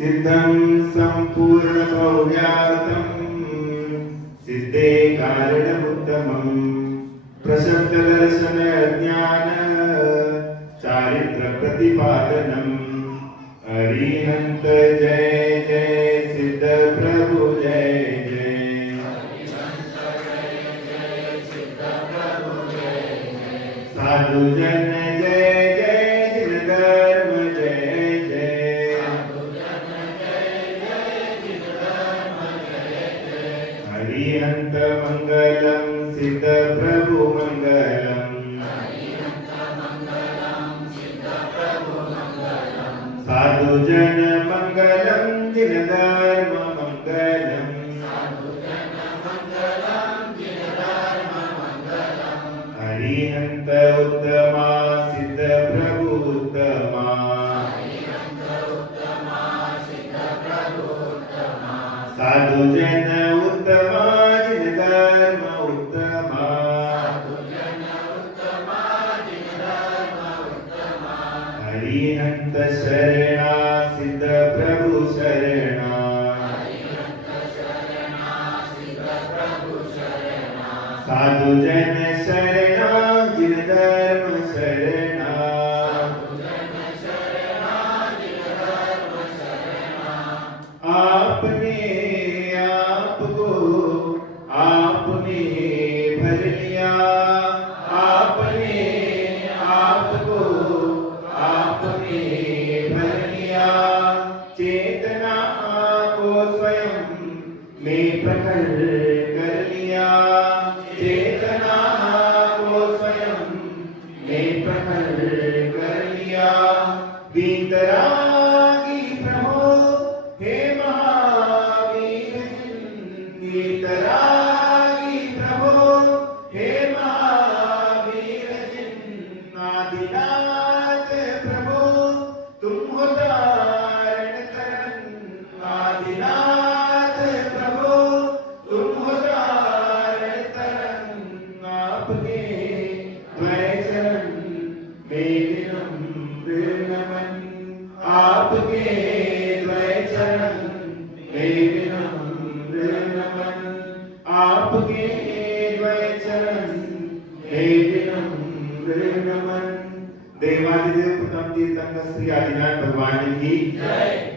सिद्धं सम्पूर्णभव्यार्थं सिद्धे कारणमुत्तमं प्रशस्तदर्शनज्ञान चारित्रप्रतिपादनम् अरिहन्त जय जय सिद्ध प्रभु जय जय साधु जन जय जय जिन धर्म जय जय हरिहंत मंगलम सिद्ध प्रभु मंगलम साधु जन मंगलम जिन धर्म मंगलम हरिहंत उत्तमा सिद्ध प्रभु उत्तमा साधु जन उत्तमा जिन धर्म उत्तमा हरिहंत शरणा सिद्ध प्रभु शरणा साधु जन शरणा जिन धर्म शरणा आपने आपको आपने भर लिया आपने आपको आपने भर लिया चेतना को स्वयं में प्रकट कर लिया चेतना को स्वयं में प्रकट कर लिया वीतरागी प्रभो हे महावीर वीतरागी प्रभो हे महावीर आदिनाथ प्रभो तुम हो धारण करन आदिनाथ प्रभो तुम हो धारण करन आपके द्वय चरण में विनम्र नमन आपके द्वय चरण में विनम्र नमन आपके द्वय चरण में विनम्र नमन देवादिदेव प्रथम तीर्थंकर श्री आदिनाथ भगवान की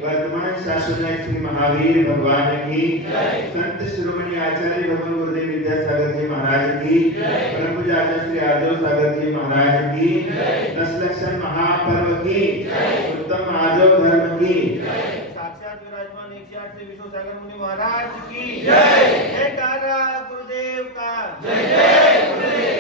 वर्तमान शासक श्री महावीर भगवान की संत शिरोमणि आचार्य भगवान गुरुदेव विद्यासागर जी महाराज की परम पूज्य आचार्य श्री आदव सागर जी महाराज की 10 लक्षण महापर्व की उत्तम आजव धर्म की साक्षात विराजमान 108 श्री विष्णु सागर मुनि महाराज की जय जयकारा गुरुदेव का जय जय गुरुदेव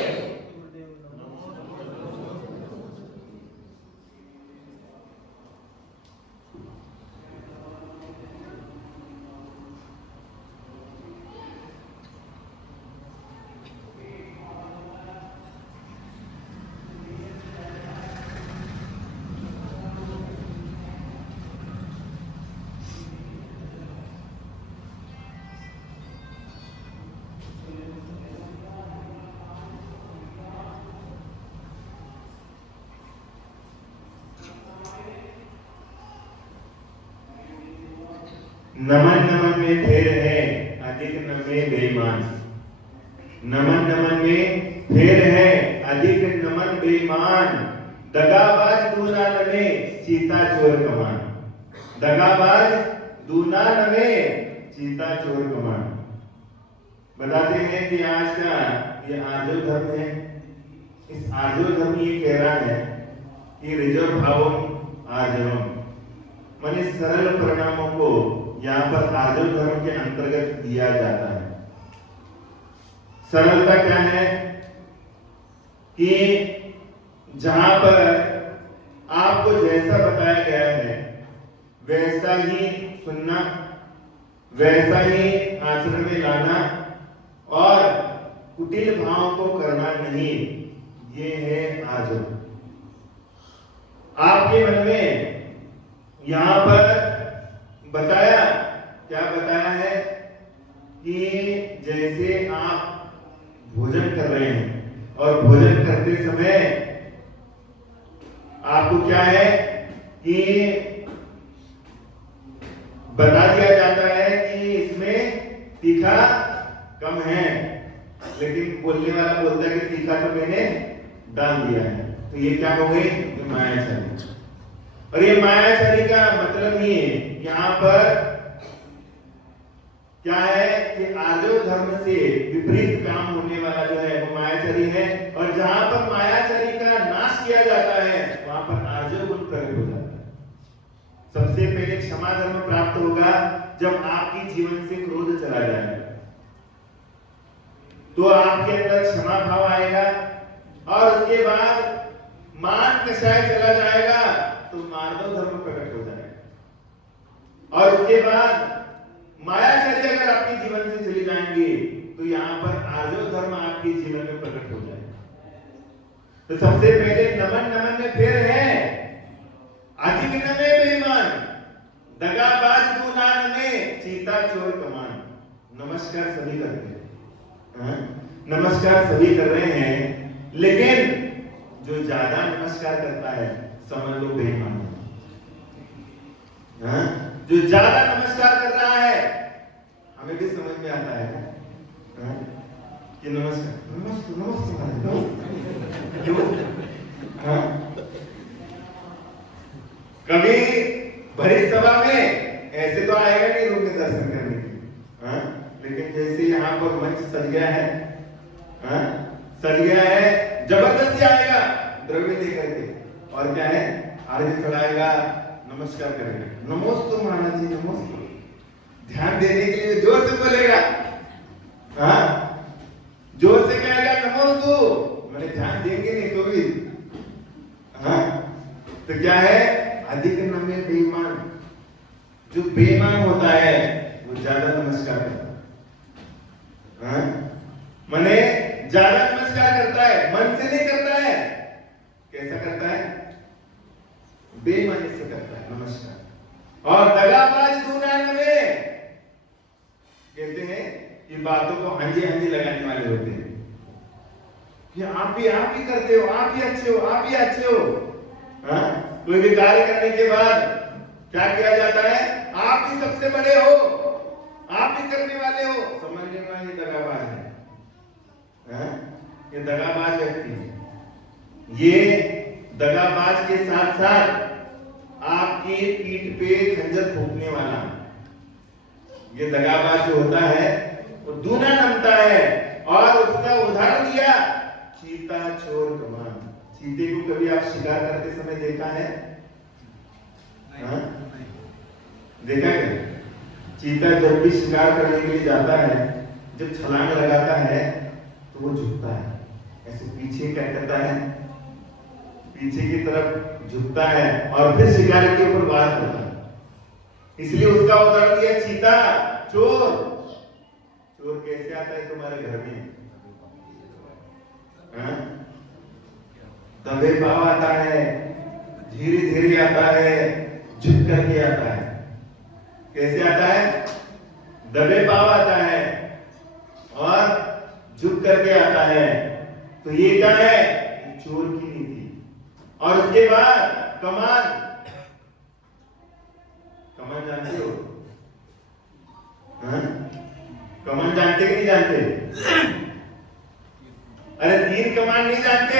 नमन नमन में फेर है अधिक नमे बेईमान नमन नमन में फेर है अधिक नमन बेईमान दगाबाज दूना नमे सीता चोर कमान दगाबाज दूना नमे सीता चोर कमान बताते हैं कि आज का ये आर्जव धर्म है इस आर्जव धर्म ये कह रहा है कि रिजर्व भावम आर्जवम माने सरल परिणामों को यहाँ पर आर्जव धर्म के अंतर्गत दिया जाता है। सरलता क्या है कि जहां पर आपको जैसा बताया गया है वैसा ही सुनना वैसा ही आचरण में लाना और कुटिल भाव को करना नहीं, ये है आर्जव। आपके मन में यहां पर बताया क्या बताया है कि जैसे आप भोजन कर रहे हैं और भोजन करते समय आपको क्या है कि बता दिया जाता है कि इसमें तीखा कम है, लेकिन बोलने वाला बोलता है कि तीखा तो मैंने डाल दिया है। तो ये क्या हो गई? ये मायाचारी। और ये मायाचारी का मतलब ही है यहाँ पर क्या है कि आर्यो धर्म से विपरीत काम होने वाला जो है वो मायाचारी है। और जहां पर मायाचारी का नाश किया जाता है वहां पर आर्यो गुण प्रकट हो जाता है। सबसे पहले क्षमा धर्म प्राप्त होगा जब आपकी जीवन से क्रोध चला जाएगा, तो आपके अंदर क्षमा भाव आएगा। और उसके बाद मान कषाय चला जाएगा तो मार्दव धर्म प्रकट हो जाएगा। और उसके बाद मायाचारी अगर आपके जीवन से चली जाएंगे तो यहाँ पर आर्यो धर्म आपके जीवन में प्रकट हो जाएगा। तो सबसे पहले नमन नमन में फेर है, अधिक नमे बेईमान, दगाबाज गुनान में, चीता चोर कमान। नमस्कार सभी करते हैं, नमस्कार सभी कर रहे हैं, लेकिन जो ज्यादा नमस्कार करता है समझ लो बेईमान। जो ज्यादा नमस्कार कर रहा है, हमें भी समझ में आता है कि नमस्कार नमस्ते नमस्ते। कभी भरी सभा में ऐसे तो आएगा नहीं रूप में दर्शन करने की, लेकिन जैसे यहाँ पर मंच सज गया है, सज गया है, जबरदस्ती आएगा द्रव्य लेकर के, और क्या है आरती चढ़ाएगा, नमस्कार करेगा, नमोस्तु महाराज जी नमोस्तु। ध्यान देने के लिए जोर से बोलेगा, जोर से कहेगा नमोस्तु, मैंने ध्यान देंगे नहीं तो भी। तो क्या है, अधिक नम्य बेईमान। जो बेईमान होता है वो ज्यादा नमस्कार करता है, माने ज्यादा नमस्कार करता है, मन से नहीं करता है। कैसा करता है? बेईमानी से करता है नमस्कार। और दगाबाज दुनिया में कहते हैं कि बातों को हांजी हांजी लगाने वाले होते हैं कि आप ही करते हो, आप ही अच्छे हो, आप ही अच्छे हो। कोई भी कार्य करने के बाद क्या किया जाता है? आप ही सबसे बड़े हो, आप ही करने वाले हो, समझ लेना ये दगाबाज है। ये दगाबाज व्यक्ति है। ये दगाबाज के साथ साथ आपकी पीठ पे खंजर फूंकने वाला, ये दगाबाज जो होता है वो दूना नमता है। और उसका उदाहरण दिया चीता चोर कमान। चीते को कभी आप शिकार करते समय देखा है? देखा क्या? चीता जब भी शिकार करने के लिए जाता है, जब छलांग लगाता है तो वो झुकता है, ऐसे पीछे क्या करता है, पीछे की तरफ झुकता है और फिर शिकार के ऊपर वार करता है। इसलिए उसका उदाहरण दिया चीता चोर। चोर कैसे आता है तुम्हारे घर में? दबे पाव आता है, धीरे धीरे आता है, झुक करके आता है। कैसे आता है? दबे पाव आता है और झुक करके आता है। तो ये क्या है? चोर की नीति। और उसके बाद कमान। कमान जानते हो? कमान जानते कि नहीं जानते? अरे तीर कमान नहीं जानते?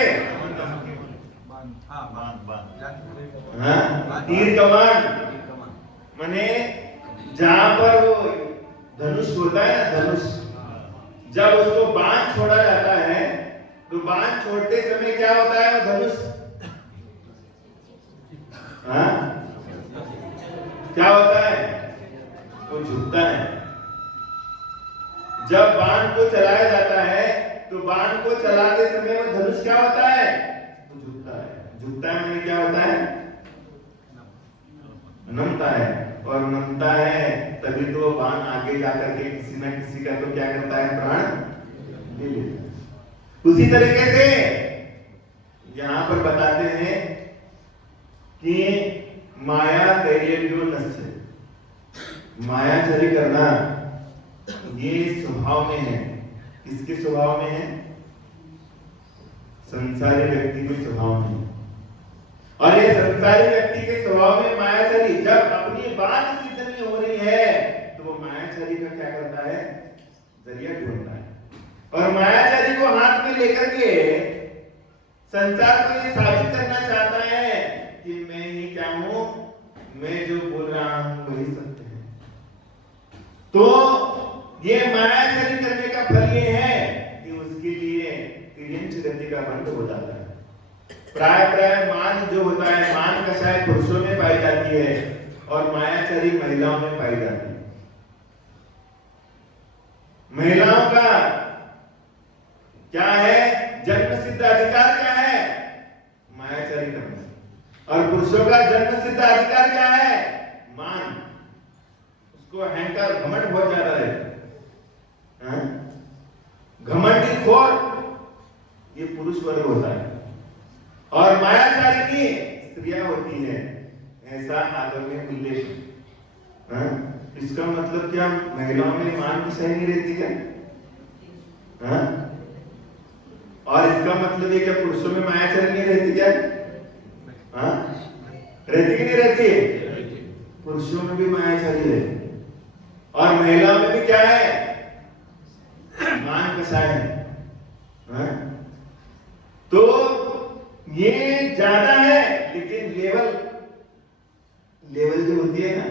तीर कमान माने जहां पर वो धनुष होता है ना, धनुष, जब उसको बाण छोड़ा जाता है तो बाण छोड़ते समय क्या होता है? वो धनुष क्या होता है? वो झुकता है। जब बाण को चलाया जाता है तो बाण को चलाते समय वो धनुष क्या होता है? वो झुकता है। झुकता है माने क्या होता है? नमता है। और नमता है तभी तो बाण आगे जाकर के किसी न किसी का तो क्या करता है? प्राण ले लेता है। उसी तरीके से यहां पर बताते हैं कि माया तैर्यो नश्य, मायाचरी करना ये स्वभाव में है। किसके स्वभाव में है? संसारी व्यक्ति के स्वभाव में। और ये संसारी व्यक्ति के स्वभाव में मायाचरी जब अपनी बात सिद्ध नहीं हो रही है तो वो मायाचारी का क्या करता है, जरिया ढूंढता है। और मायाचारी को हाथ में लेकर के संसार को ये साबित करना चाहता है कि मैं ही क्या हूं, मैं जो बोल रहा हूं वही सत्य है। तो ये मायाचारी करने का फल ये है कि उसके लिए तिर्यंच गति का बंध हो जाता है। प्राय मान जो होता है, मान कषाय पुरुषों में पाई जाती है और मायाचारी महिलाओं में पाई जाती है। महिलाओं का क्या है, जन्म सिद्ध अधिकार क्या है, मायाचारी करना। और पुरुषों का जन्म सिद्ध अधिकार क्या है, मान। उसको अहंकार घमंड बहुत ज्यादा है, घमंडी खोर, ये पुरुष वर्ग होता है। और मायाचारी की स्त्रियां होती है, ऐसा आदम में उल्लेख। इसका मतलब क्या, महिलाओं में मान की सही नहीं रहती है? और इसका मतलब ये क्या पुरुषों में मायाचारी नहीं रहती क्या? रहती कि नहीं रहती? पुरुषों में भी मायाचारी है और महिलाओं में भी क्या है, मान कषाय है। तो ये ज्यादा है, लेकिन लेवल जो होती है ना,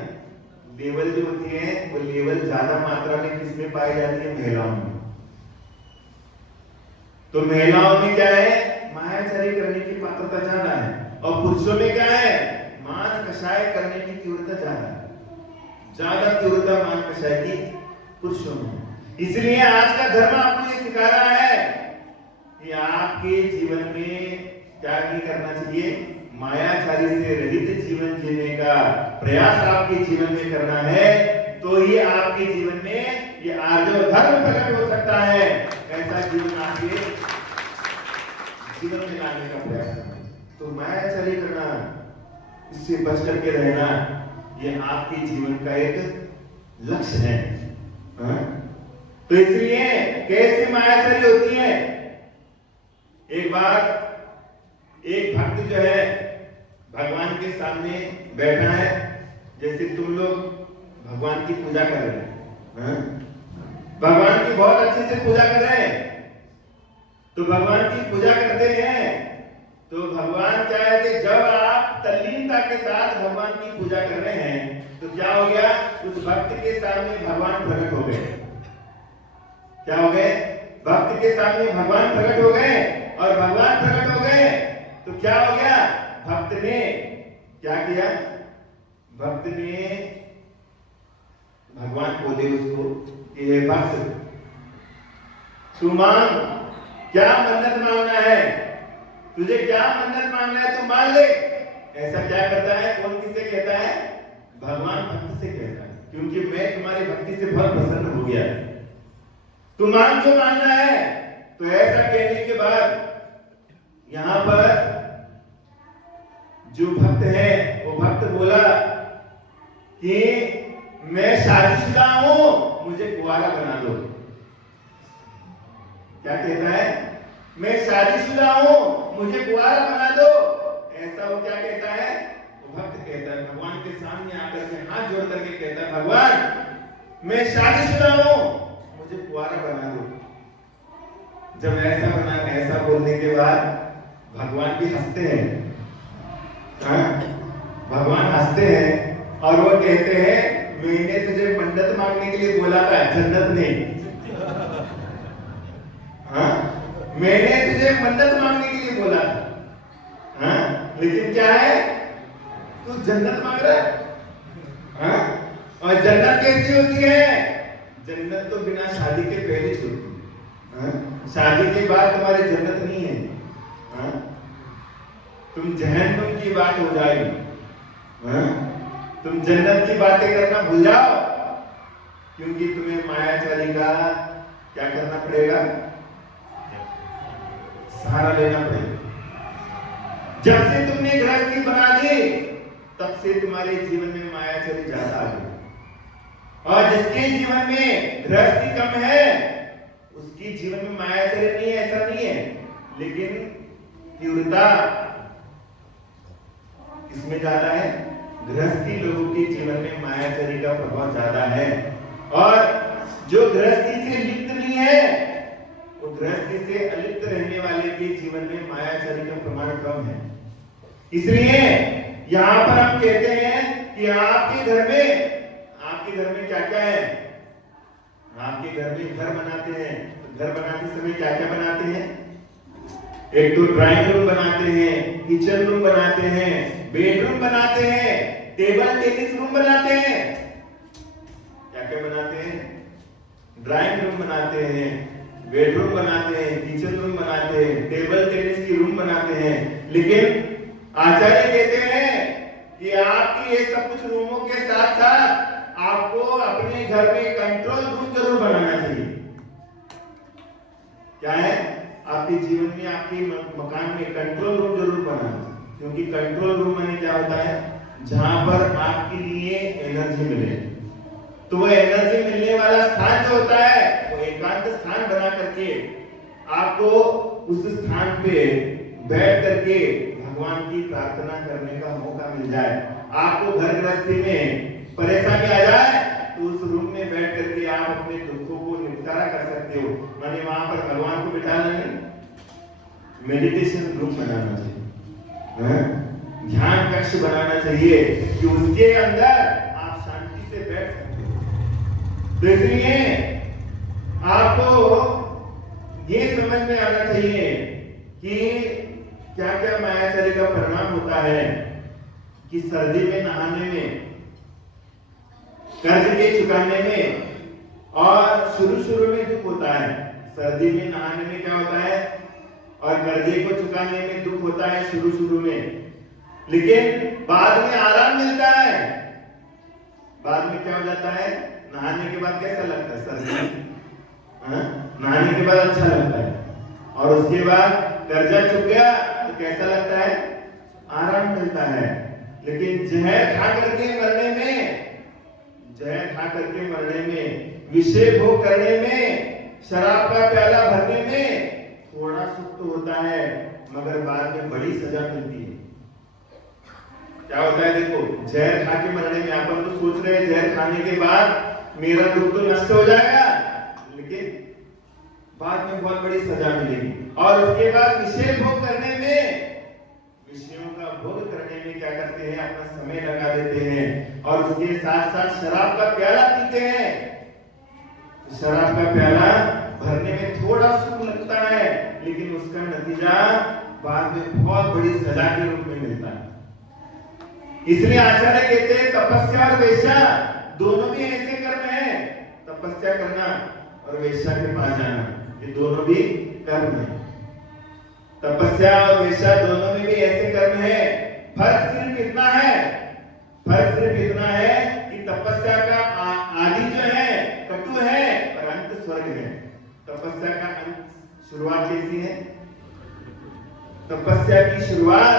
लेवल जो होती है वो लेवल ज्यादा मात्रा में किसमें पाई जाती है, महिलाओं में। तो महिलाओं में क्या है, मायाचारी करने की पात्रता ज्यादा है और पुरुषों में क्या है, मान कषाय करने की तीव्रता ज्यादा है। ज्यादा तीव्रता मान कषाय की पुरुषों में। इसलिए आज का धर्म आपको ये सिखा रहा है कि आपके जीवन में क्या नहीं करना चाहिए, मायाचारी से रहित जीवन जीने का प्रयास आपके जीवन में करना है। तो ही आपके जीवन में ये आर्जव धर्म प्रकट हो सकता है। ऐसा जीवन आपके जीवन में लाने का प्रयास करना। तो मायाचारी करना, इससे बच करके रहना, ये आपके जीवन का एक लक्ष्य है। तो इसलिए कैसे मायाचारी होती है, एक बार एक भक्त जो है भगवान के सामने बैठा है, जैसे तुम लोग भगवान की पूजा कर रहे हैं, भगवान की बहुत अच्छे से पूजा कर रहे हैं। तो भगवान की पूजा करते हैं तो भगवान क्या है कि जब आप तल्लीनता के साथ भगवान की पूजा कर रहे हैं तो क्या हो गया, उस भक्त के सामने भगवान प्रकट हो गए। क्या हो गए, भक्त के सामने भगवान प्रकट हो गए। और भगवान प्रकट हो गए तो क्या हो गया, भक्त ने क्या किया, भक्त ने भगवान बोले उसको कि हे भक्त, तू मांग, क्या मन्नत मांगना है, तुझे क्या मन्नत मांगना है तू मान ले। ऐसा क्या करता है, कौन किसे कहता है, भगवान भक्त से कहता है, क्योंकि मैं तुम्हारी भक्ति से बहुत प्रसन्न हो गया। तू मांग जो मांगना है। तो ऐसा कहने के बाद यहां पर जो भक्त है वो भक्त बोला कि मैं शादीशुदा हूं, मुझे कुंवारा बना दो। क्या कहता है, मैं शादीशुदा हूं, मुझे कुंवारा बना दो। ऐसा वो क्या कहता है, वो भक्त कहता है, भगवान के सामने आकर के हाथ जोड़ करके कहता है, भगवान मैं शादीशुदा हूं, मुझे कुंवारा बना दो। जब ऐसा बोलने के बाद भगवान भी हंसते हैं। भगवान हंसते हैं और वो कहते हैं, मैंने तुझे मन्नत मांगने के लिए बोला था, जन्नत नहीं। मैंने तुझे मन्नत मांगने के लिए बोला था, लेकिन क्या है, तू जन्नत मांग रहा है। और जन्नत कैसी होती है, जन्नत तो बिना शादी के पहले होती है। शादी के बाद तुम्हारी जन्नत नहीं है, तुम जहन्नम की बात हो जाएगी। तुम जन्नत की बातें करना भूल जाओ, क्योंकि तुम्हें मायाचारी का क्या करना पड़ेगा, सहारा लेना पड़ेगा। जब से तुमने गृहस्थी बना ली तब से तुम्हारे जीवन में मायाचारी ज्यादा आ गई। और जिसके जीवन में गृहस्थी कम है उसकी जीवन में मायाचारी नहीं है, ऐसा नहीं है, लेकिन तीव्रता किसमें ज्यादा है, गृहस्थी लोगों के जीवन में मायाचरी का प्रभाव ज्यादा है, और जो गृहस्थी से लिप्त नहीं है, वो गृहस्थी से अलिप्त रहने वाले के जीवन में मायाचरी का प्रमाण कम है। इसलिए यहाँ पर हम कहते हैं कि आपके घर में क्या क्या है? आपके घर में घर बनाते हैं, तो घर बनाते समय क्या क्या बनाते हैं? एक तो ड्राइंग रूम बनाते हैं, किचन रूम बनाते हैं, बेडरूम बनाते हैं, टेबल टेनिस रूम बनाते हैं। क्या क्या बनाते हैं? ड्राइंग रूम बनाते हैं, बेडरूम बनाते हैं, किचन रूम बनाते हैं, टेबल टेनिस की रूम बनाते हैं। लेकिन आचार्य कहते हैं कि आपकी ये सब कुछ रूमों के साथ साथ आपको अपने घर में कंट्रोल रूम जरूर बनाना चाहिए। क्या है? आपके जीवन में, आपके मकान में कंट्रोल रूम जरूर बनाना चाहिए, क्योंकि कंट्रोल रूम में क्या होता है? जहां पर आपके लिए एनर्जी मिले। तो वो एनर्जी मिलने वाला स्थान जो होता है, वो एकांत स्थान बना करके आपको उस स्थान पे बैठ करके भगवान की प्रार्थना करने का मौका मिल जाए। आपको घर गृहस्थी में परेशानी आ जाए तो उस रूम में बैठ करके आप अपने दुखों को निपटारा कर सकते हो। माने वहां पर भगवान को बिठाना नहीं, मेडिटेशन रूम बनाना चाहिए, ध्यान कक्ष बनाना चाहिए कि उसके अंदर आप शांति से बैठ सकते हो। तो इसलिए आपको ये समझ में आना चाहिए कि क्या क्या मायाचरी का परिणाम होता है। कि सर्दी में नहाने में, कर्ज के चुकाने में, और शुरू में दुख होता है। सर्दी में नहाने में क्या होता है, और कर्जे को चुकाने में दुख होता है शुरू में, लेकिन बाद में आराम मिलता है। बाद में क्या हो जाता है? नहाने के बाद कैसा लगता है? सर्दी में नहाने के बाद अच्छा लगता है, और उसके बाद कर्जा चुक गया तो कैसा लगता है? आराम मिलता है। लेकिन जहर खा करके मरने में, विषय भोग करने में, शराब का प्याला भरने में थोड़ा सुख तो होता है, मगर बाद में बड़ी सजा मिलती है। क्या होता है? देखो, जहर खा के मरने में अपन तो सोच रहे हैं जहर खाने के बाद मेरा दुख तो नष्ट हो जाएगा, लेकिन बाद में बहुत बड़ी सजा मिलेगी। और उसके बाद विषय भोग करने में, विषयों का भोग करने में क्या करते हैं? अपना समय लगा देते हैं, और उसके साथ साथ शराब का प्याला पीते हैं। शराब का प्याला भरने में थोड़ा सुख लगता है, लेकिन उसका नतीजा बाद में बहुत बड़ी सजा के रूप में मिलता है। इसलिए आचार्य कहते हैं तपस्या और वेश्या दोनों भी ऐसे कर्म है। तपस्या करना और वेश्या के पास जाना, ये दोनों भी कर्म है। तपस्या और वेश्या दोनों में भी ऐसे कर्म है। फर्क सिर्फ इतना है कि तपस्या का आदि जो है कटु है और अंत स्वर्ग है। तपस्या का अंत, शुरुआत कैसी है? तपस्या की शुरुआत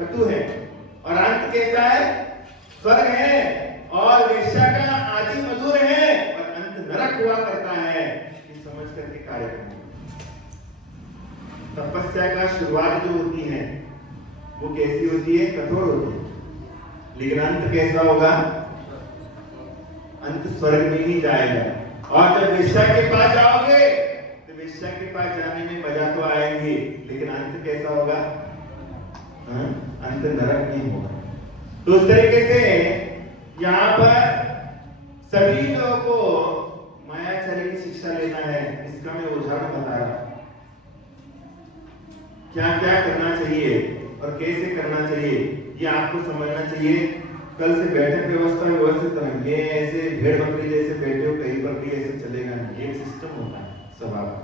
कटु है और अंत कैसा है? स्वर्ग है। और वेश्या का आदि मधुर है और अंत नरक हुआ करता है। ये समझ करके कार्य करना। तपस्या का शुरुआत जो होती है वो कैसी होती है? कठोर होती है, लेकिन अंत कैसा होगा? अंत स्वर्ग में ही जाएगा। और जब वेश्या के पास जाओगे तो वेश्या के पास जाने में मजा तो आएंगे, लेकिन अंत कैसा होगा? अंत नरक नहीं होगा। तो उस तरीके से यहाँ पर सभी लोगों को मायाचरी की शिक्षा लेना है। इसका मैं उदाहरण बता रहा हूं। क्या क्या करना चाहिए और कैसे करना चाहिए ये आपको समझना चाहिए। कल से बैठक व्यवस्था व्यवस्थित करें। ये ऐसे भेड़ बकरी जैसे बैठे हो कहीं पर भी ऐसे चलेगा नहीं। एक सिस्टम होता है सभा का।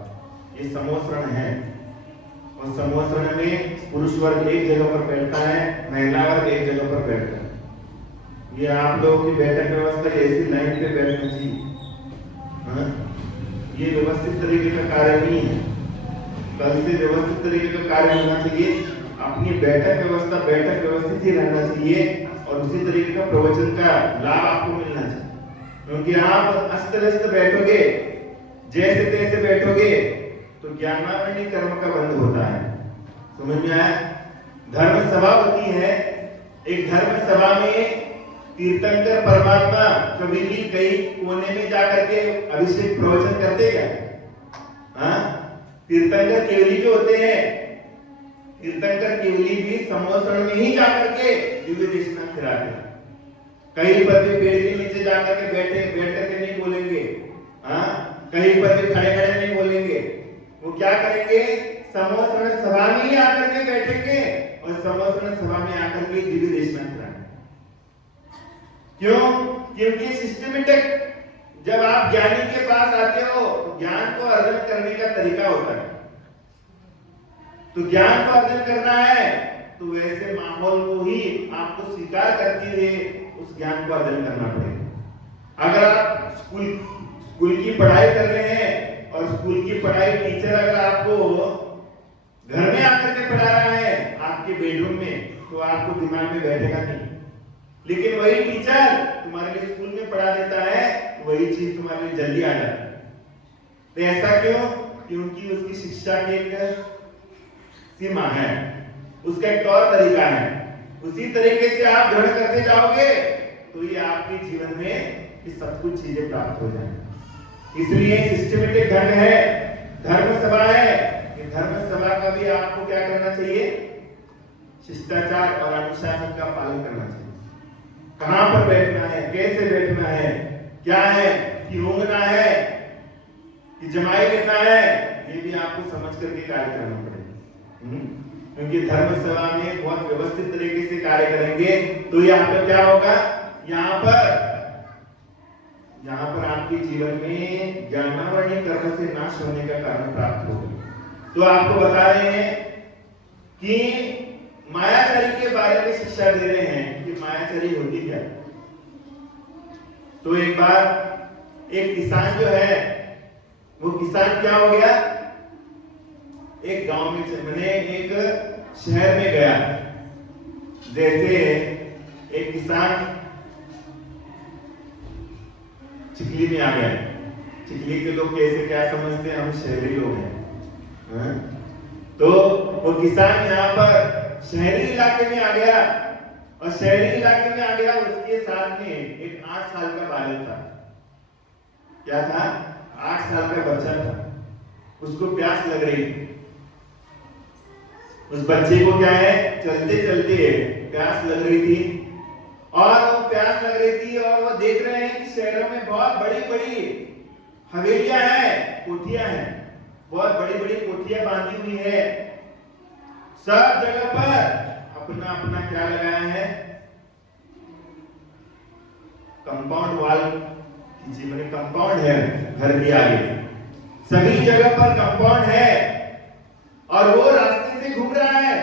ये समोसरण है और समोसरण में पुरुष वर्ग एक जगह पर बैठता है, महिला वर्ग एक जगह पर बैठता है। ये आप लोगों की बैठक व्यवस्था ऐसी लाइन पे बैठना चाहिए। ये व्यवस्थित तरीके का कार्य नहीं है। कल से व्यवस्थित तरीके का कार्य होना चाहिए। अपनी बैठक व्यवस्थित ही रहना चाहिए और उसी तरीके का प्रवचन का लाभ आपको मिलना चाहिए। क्योंकि आप अस्त व्यस्त बैठोगे, जैसे तैसे बैठोगे तो ज्ञानामणि कर्म का बंध होता है। समझ में आया? धर्म सभा होती है। एक धर्म सभा में तीर्थंकर परमात्मा कभी भी कहीं कोने में जाकर के अभिषेक प्रवचन करते क्या? हाँ, तीर्थंकर केवली जो होते हैं, तीर्थंकर केवली भी समोसण में ही जाकर के दिव्य दर्शन कराते हैं। कहीं पर भी पेड़ के नीचे जाकर के बैठ करके नहीं बोलेंगे। हाँ, कहीं पर भी खड़े खड़े नहीं बोलेंगे। वो क्या करेंगे? समोसण सभा में ही आकर के बैठेंगे और समोसण सभा में आकर के दिव्य दर्शन कराएंगे। क्यों? क्योंकि सिस्टमेटिक, जब आप ज्ञानी के पास आते हो तो ज्ञान को अर्जन करने का तरीका होता है। तो ज्ञान को अर्जन करना है तो वैसे माहौल को ही आपको स्वीकार करते हुए उस ज्ञान को अर्जन करना पड़ेगा। अगर आप स्कूल की पढ़ाई कर रहे हैं और स्कूल की पढ़ाई टीचर अगर आपको घर में आकर के पढ़ा रहा है आपके बेडरूम में, तो आपको दिमाग में बैठेगा नहीं। लेकिन वही टीचर तुम्हारे लिए स्कूल में पढ़ा देता है, वही चीज तुम्हारे लिए जल्दी आ जाती है। तो ऐसा क्यों? क्योंकि उसकी शिक्षा की एक सीमा है, उसका एक तौर तरीका है। उसी तरीके से आप ग्रहण करते जाओगे तो ये आपके जीवन में ये सब कुछ चीजें प्राप्त हो जाएंगी। इसलिए सिस्टमेटिक ढंग है, धर्म सभा है। ये धर्म सभा का भी आपको क्या करना चाहिए? शिष्टाचार और अनुशासन का पालन करना चाहिए। कहां पर बैठना है, कैसे बैठना है, क्या है कि ऊँघना है कि जमाई लेना है, ये भी आपको समझ करके कार्य करना पड़ेगा। क्योंकि धर्म सभा में बहुत व्यवस्थित तरीके से कार्य करेंगे तो यहाँ पर क्या होगा? यहाँ पर आपके जीवन में ज्ञानावरणीय कर्म से नाश होने का कारण प्राप्त होगा। तो आपको बता रहे हैं कि मायाचारी के बारे में शिक्षा दे रहे हैं कि मायाचारी होती क्या। तो एक बार एक किसान जो है, वो किसान क्या हो गया? एक गांव में, मैंने एक शहर में गया। जैसे एक किसान चिखली में आ गया। चिखली के लोग कैसे क्या समझते हैं? हम शहरी लोग हैं। तो वो किसान यहाँ पर शहरी इलाके में आ गया और शहरी इलाके में आ गया, उसके साथ में एक 8 साल का बालक था। क्या था? 8 साल का बच्चा था। उसको प्यास लग रही थी। उस बच्चे को क्या है, चलते चलते प्यास लग रही थी और वो प्यास लग रही थी और वो देख रहे हैं कि शहरों में बहुत बड़ी बड़ी हवेलियां हैं, कोठियां हैं, बहुत बड़ी बड़ी कोठियां बांधी हुई है। सब जगह पर अपना अपना क्या लगाया है? कंपाउंड वाल, मैंने कंपाउंड है घर के आगे, सभी जगह पर कंपाउंड है और वो रास्ते से घूम रहा है,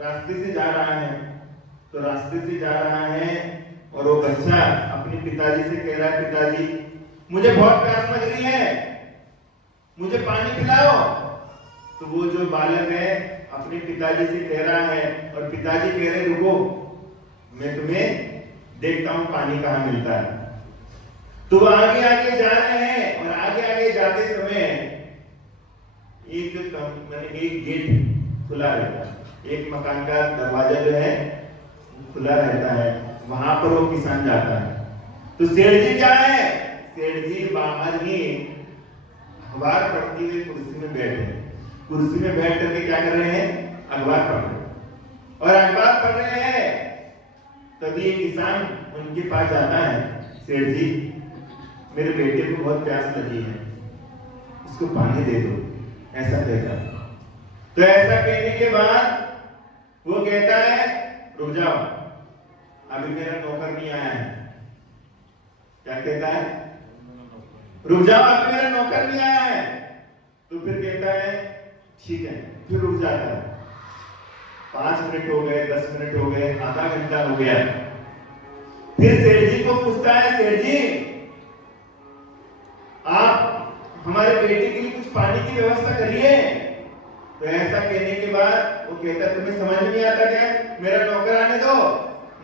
रास्ते से जा रहा है। तो रास्ते से जा रहा है और वो बच्चा अपने पिताजी से कह रहा है, पिताजी मुझे बहुत प्यास लग रही है, मुझे पानी पिलाओ। तो वो जो बालक है अपने पिताजी से कह रहा है और पिताजी कह रहे रुको, मैं तुम्हें देखता हूं पानी कहां मिलता है। तो वो आगे आगे जा रहे हैं और आगे आगे जाते समय एक गेट खुला रहता है, एक मकान का दरवाजा जो है खुला रहता है, वहां पर वो किसान जाता है। तो सेठ जी क्या है? सेठ जी बाहर ही अखबार पढ़ती हुई कुर्सी में बैठे, कुर्सी में बैठ करके क्या कर रहे हैं? अखबार पढ़ रहे हैं। और अखबार पढ़ रहे हैं तभी एक किसान उनके पास जाता है, सेठ जी मेरे बेटे को बहुत प्यास लगी है, उसको पानी दे दो, ऐसा कहता है। तो ऐसा कहने के बाद वो कहता है रुक जाओ, अभी मेरा नौकर नहीं आया है। क्या कहता है? रुक जाओ, अभी मेरा नौकर नहीं आया है। तो फिर कहता है ठीक है, फिर रुक जाता है। 5 मिनट हो गए, 10 मिनट हो गए, आधा घंटा हो गया। फिर सेठ जी को पूछता है, सेठ जी आप हमारे बेटे के लिए कुछ पानी की व्यवस्था करिए। तो ऐसा कहने के बाद वो कहता है तुम्हें समझ में नहीं आता क्या? मेरा नौकर आने दो,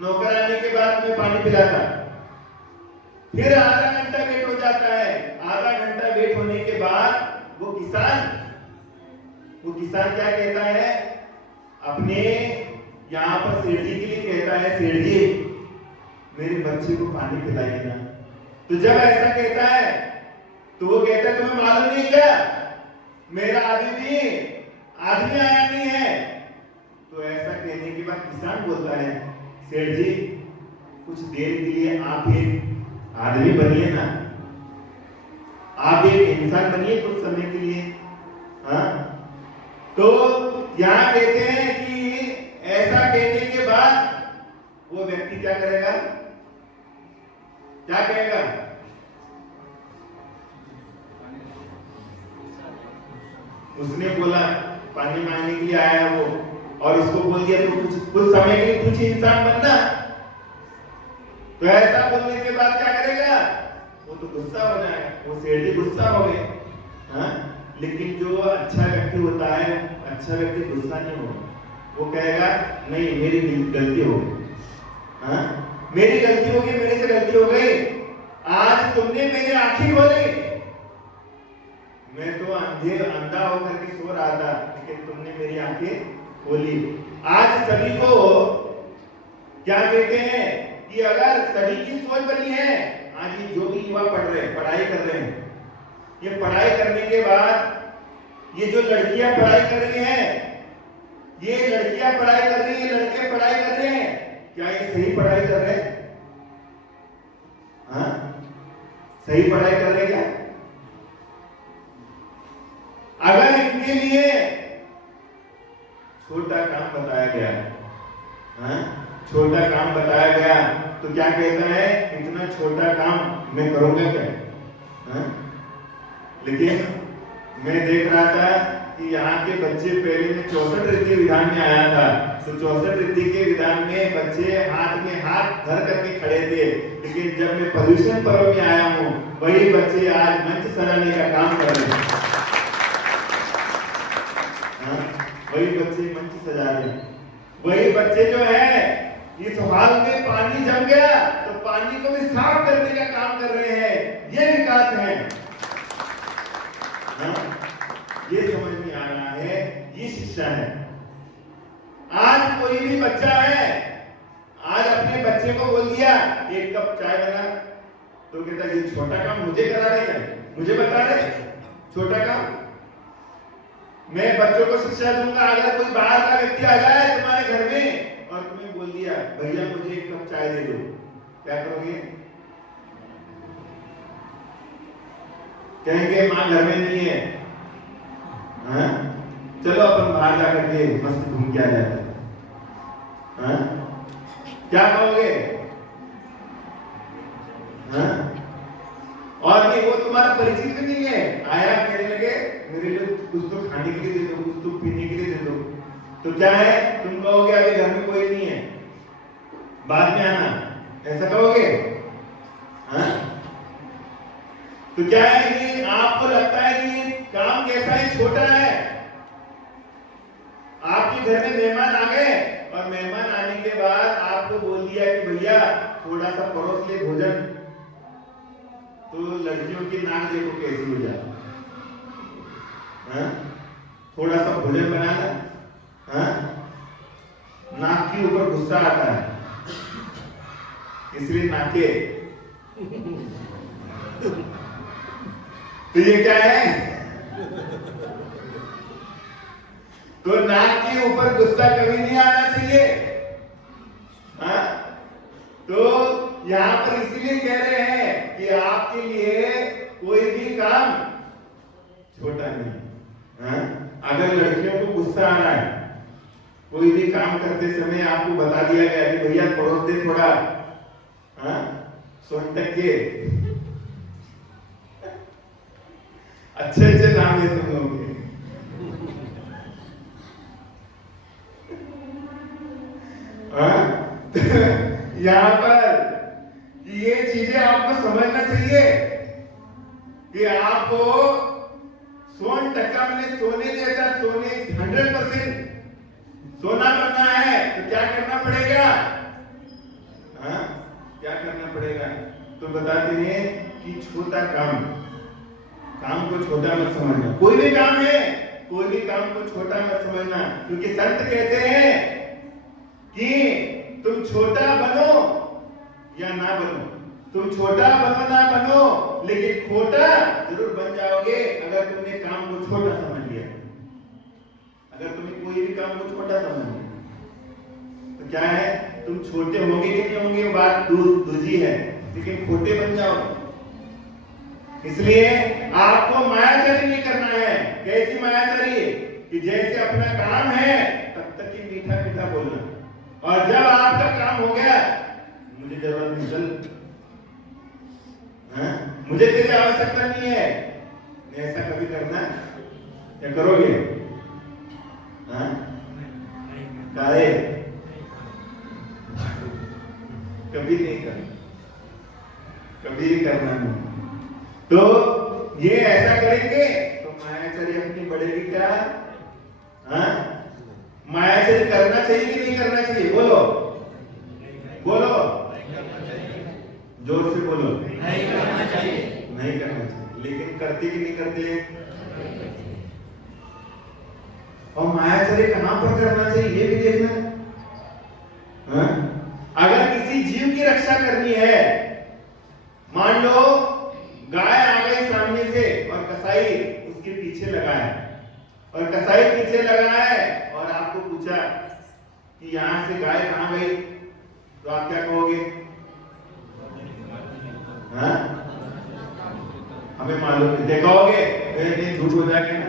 नौकर आने के बाद मैं पानी पिलाता। फिर आधा घंटा वेट हो जाता है। आधा घंटा वेट होने के बाद वो किसान क्या कहता है? अपने यहाँ पर सेठ जी के लिए कहता है, सेठ जी मेरे बच्चे को पानी पिलाइए ना। तो जब ऐसा कहता है तो वो कहता है तुम्हें मालूम नहीं क्या मेरा अभी भी आदमी आया नहीं है। तो ऐसा कहने के बाद किसान बोलता है सेठ जी कुछ देर के लिए आप एक आदमी बनिए ना, आप एक इंसान बनिए कुछ समय के लिए। हाँ तो यहाँ कहते हैं कि ऐसा कहने के बाद वो व्यक्ति क्या करेगा, क्या कहेगा? उसने बोला पानी मांगने के लिए आया वो, और इसको बोल दिया तो कुछ समय के लिए कुछ इंसान बनना। तो ऐसा बोलने के बाद क्या करेगा? वो तो गुस्सा हो जाएगा, वो सेठ जी गुस्सा हो गए। हाँ लेकिन जो अच्छा व्यक्ति होता है, अच्छा व्यक्ति गुस्सा नहीं होगा, वो कहेगा नहीं मेरी गलती हो गई, हाँ मेरी गलती हो गई, मेरे से गलती हो गई, आज तुमने मेरी आंखें खोली, मैं तो अंधा होकर के सो रहा था लेकिन तुमने मेरी आंखें खोली। आज सभी को क्या कहते हैं कि अगर सभी की सोच बनी है, आज ये जो भी युवा पढ़ रहे हैं, पढ़ाई कर रहे हैं, ये पढ़ाई करने के बाद ये जो लड़कियां पढ़ाई कर रही हैं, ये लड़कियां पढ़ाई कर रही हैं, लड़के पढ़ाई कर रहे हैं, क्या ये सही पढ़ाई कर रहे हैं? हाँ सही पढ़ाई कर रहे क्या? अगर इनके लिए छोटा काम बताया गया, हाँ छोटा काम बताया गया तो क्या कहता है इतना छोटा काम मैं करूंगा क्या? हाँ? लेकिन मैं देख रहा था कि यहाँ के बच्चे पहले में 64 रिद्धि विधान में आया था, तो 64 रिद्धि के विधान में बच्चे हाथ में हाथ धर करके खड़े थे, लेकिन जब मैं पर्यूषण पर्व में आया हूँ वही बच्चे आज मंच सजाने का काम कर रहे हैं। वही बच्चे मंच सजा रहे हैं, वही बच्चे जो है इस हॉल में पानी जम गया तो पानी को भी साफ करने का काम कर रहे हैं। ये विकास है, ये समझ में आ रहा है, ये शिक्षा है। आज कोई भी बच्चा है, आज अपने बच्चे को बोल दिया एक कप चाय बना, तो कहता ये छोटा काम मुझे करा रहे क्या, मुझे बता रहे छोटा काम? मैं बच्चों को शिक्षा दूंगा, अगर कोई बाहर का व्यक्ति आ जाए तुम्हारे घर में और तुम्हें बोल दिया भैया मुझे एक कप चाय दे दो, क्या करोगे? कहेंगे माँ घर में नहीं है, हाँ? चलो अपन बाहर जाकर के मस्त घूम के आ जाते हैं, हाँ? क्या कहोगे? हाँ? और नहीं वो तुम्हारा परिचित नहीं है, आया कहने लगे मेरे लिए कुछ तो खाने के लिए दे दो, कुछ तो पीने के लिए दे दो, तो क्या है तुम कहोगे अभी घर में कोई नहीं है, बाद में आना, ऐसा कहोगे? हाँ? तो क्या है कि आपको लगता है कि काम कैसा है, छोटा है। आपके घर में मेहमान आ गए और मेहमान आने के बाद आपको बोल दिया कि भैया थोड़ा सा परोस ले भोजन, तो लड़कियों की नाक देखो कैसी हो जाए, थोड़ा सा भोजन बनाना, नाक के ऊपर गुस्सा आता है, इसलिए नाके तो ये क्या है? तो नाक के ऊपर गुस्सा कभी नहीं आना चाहिए, हाँ? तो यहाँ पर इसीलिए कह रहे हैं कि आपके लिए कोई भी काम छोटा नहीं, हाँ? अगर लड़कियों को गुस्सा आ रहा है, कोई भी काम करते समय आपको बता दिया गया कि भैया परोस दे थोड़ा, हाँ? सोनटक के अच्छे अच्छे नाम है तुम लोगों के, यहाँ पर ये चीजें आपको समझना चाहिए कि आपको सोन टक्का में सोने जैसा, सोने 100% सोना बनना है तो क्या करना पड़ेगा? हाँ? क्या करना पड़ेगा? तो बताते हैं कि छोटा काम को छोटा मत समझना, कोई भी काम है, कोई भी काम को छोटा मत समझना, क्योंकि संत कहते हैं कि तुम छोटा बनो या ना बनो। तुम छोटा बनो ना बनो, लेकिन खोटा जरूर बन जाओगे अगर तुमने काम को छोटा समझ लिया। अगर तुम्हें कोई भी काम को छोटा समझ लिया तो क्या है, तुम छोटे होंगे कि नहीं होंगे बात दूसरी है, लेकिन खोटे बन जाओगे। इसलिए आपको मायाचरी नहीं करना है। कैसी मायाचरी? कि जैसे अपना काम है तब तक ही मीठा मीठा बोलना, और जब आपका काम हो गया मुझे जरूरत नहीं, चल, मुझे तेरी आवश्यकता नहीं है, ऐसा कभी करना क्या करोगे? काहे? कभी नहीं करना, कभी करना नहीं। तो ये ऐसा करेंगे तो मायाचरी अपनी बढ़ेगी क्या? मायाचरी करना चाहिए कि नहीं करना चाहिए? बोलो बोलो, जोर से बोलो। नहीं करना चाहिए। नहीं करना चाहिए, लेकिन करते कि नहीं करते? और मायाचरी कहां पर करना चाहिए ये भी देखना। अगर किसी जीव की रक्षा करनी है, मान लो गाय आ गई सामने से और कसाई उसके पीछे लगा है, और कसाई पीछे लगा है और आपको पूछा कि यहां से गाय कहां गई, तो आप क्या कहोगे? हमें मालूम नहीं, देखोगे झूठ हो जाएगा ना।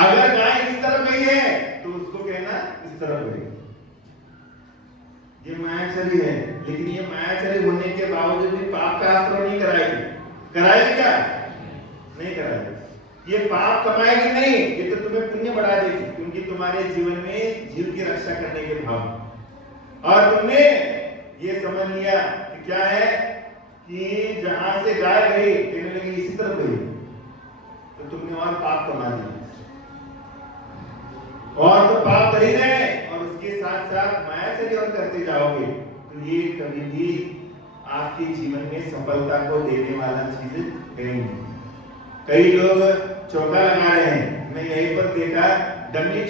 अगर गाय इस तरफ गई है तो उसको कहना इस तरफ गई। ये मायाचरी है, लेकिन ये मायाचरी होने के बावजूद भी पाप का आश्रय नहीं कराएगी। कराएगी क्या? नहीं कराएगी। ये पाप कमाएगी नहीं, ये तो तुम्हें पुण्य बढ़ा देगी, क्योंकि तुम्हारे जीवन में जीव की रक्षा करने के भाव। और तुमने ये समझ लिया कि क्या है कि जहां से गाय गई कहने लगी इसी तरफ गई, तो तुमने और पाप कमा दिया, और तो पाप कर ही रहे और उसके साथ साथ मायाचरी और करते जाओगे, तो ये कभी भी आपके जीवन में सफलता को देने वाला चीज नहीं। कई लोग चौका लगा रहे हैं, मैं यहीं पर देखा डमी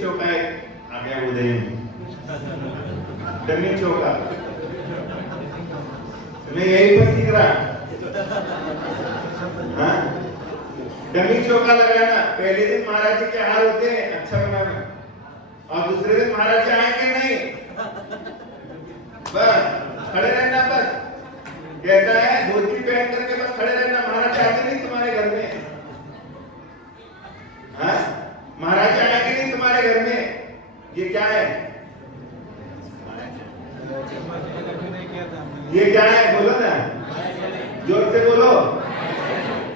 चौका आ गया उदय में, डमी चौका मैं यहीं पर सीख रहा। डमी चौका लगाना, पहले दिन महाराज जी के हार होते हैं अच्छा बनाना, और दूसरे दिन महाराज जी आएंगे नहीं, बस खड़े रहना। बस कहता है धोती पहन करके बस खड़े रहना, महाराज आते नहीं तुम्हारे घर में। महाराज आएंगे नहीं तुम्हारे घर में। ये क्या है? ये क्या है? बोलो ना, जोर से बोलो।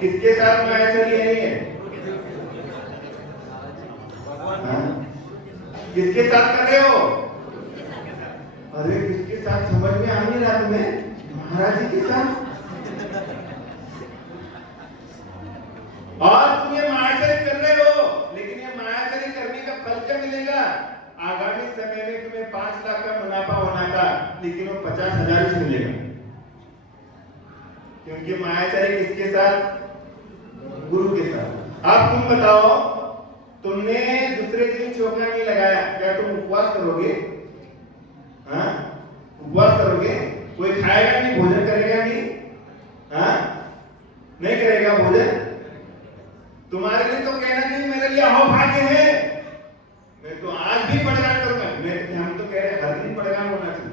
किसके साथ मायाचरी है? किसके साथ कर रहे हो? अरे किसके साथ समझ में आ नहीं रहा तुम्हें? महाराज जी के साथ। और तुम ये मायाचरी कर रहे हो, लेकिन ये मायाचरी करने का फल क्या मिलेगा? आगामी समय में तुम्हें 5 लाख का मुनाफा होना था, लेकिन वो 50,000 ही मिलेगा। क्योंकि मायाचरी किसके साथ? गुरु के साथ। अब तुम बताओ, तुमने दूसरे दिन चौका नहीं लगाया, क्या तुम उपवास करोगे? उपवास करोगे? कोई खाएगा नहीं, भोजन करेगा नहीं? नहीं करेगा भोजन। तुम्हारे लिए तो कहना चाहिए मेरे लिए अहो भाग्य है, मैं तो आज भी पड़गान करूंगा। हम तो कह रहे हर दिन पड़गान होना चाहिए,